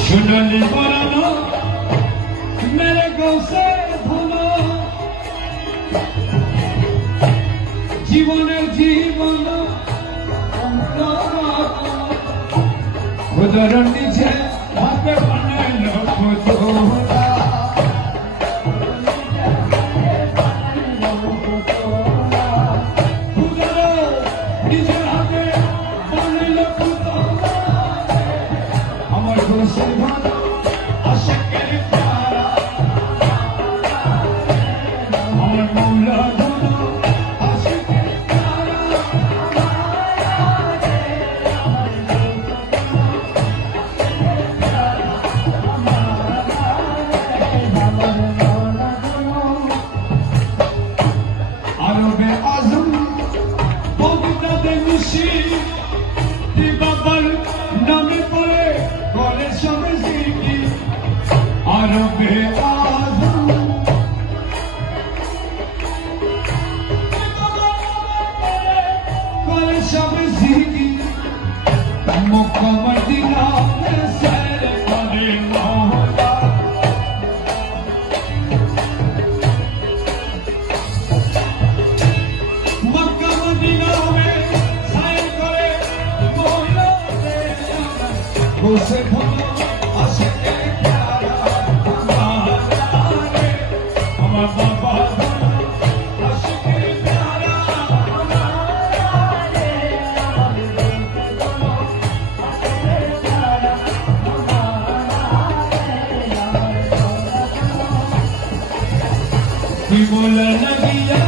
सुनली बरनो मेरे गौसे धनो जीवনের জীবন উদাহরণ দিছে হাতে বানাইলো পুতলা নিজের হাতে বানাইলো পুতলা আমার গৌসে ধনো আশিকের প্যারা আমার মৌলা ধনো আশিকের প্যারা আরবে আজম বগদাদে মুশি বাবার নামে পড়ে করে সব জিকির আরবে আজম করে সব জিকির মক্কা মদিনা সৈর করে মওলা মক্কা মদিনা মে সৈর করে মওলা গৌসে ধনো আশিকের প্যারা আমার বাবা ধনো আশিকের প্যারা কি বলে লাগিয়া